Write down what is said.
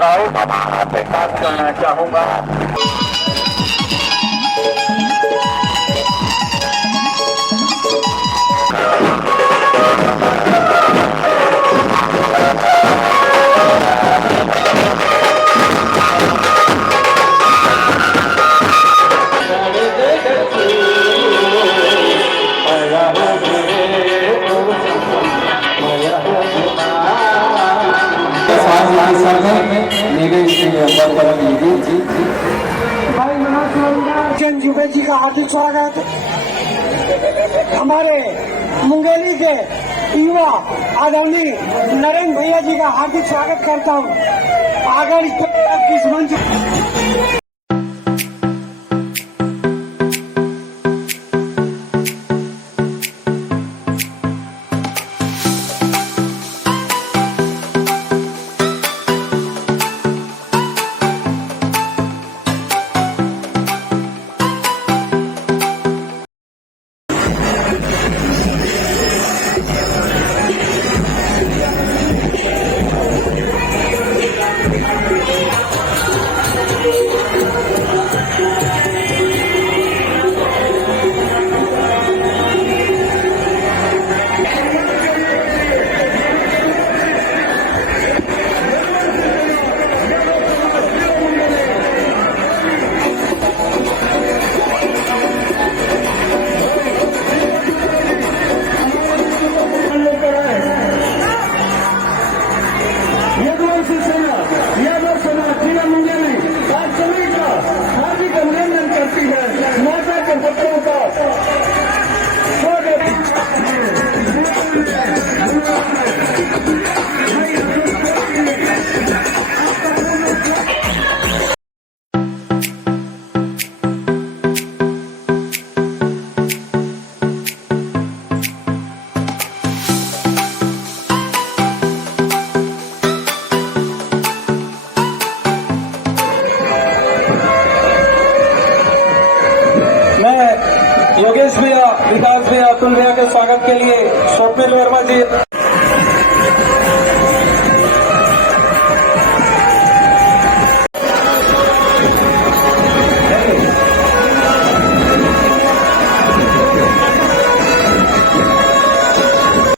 राहुल से बात करना चाहूंगा। जुबे जी का हार्दिक स्वागत। हमारे मुंगेली के युवा आदरणीय नरेंद्र भैया जी का हार्दिक स्वागत करता हूँ। अगर इस मंच योगेश भैया, विकास भैया, अतुल भैया के स्वागत के लिए स्वप्निल वर्मा जी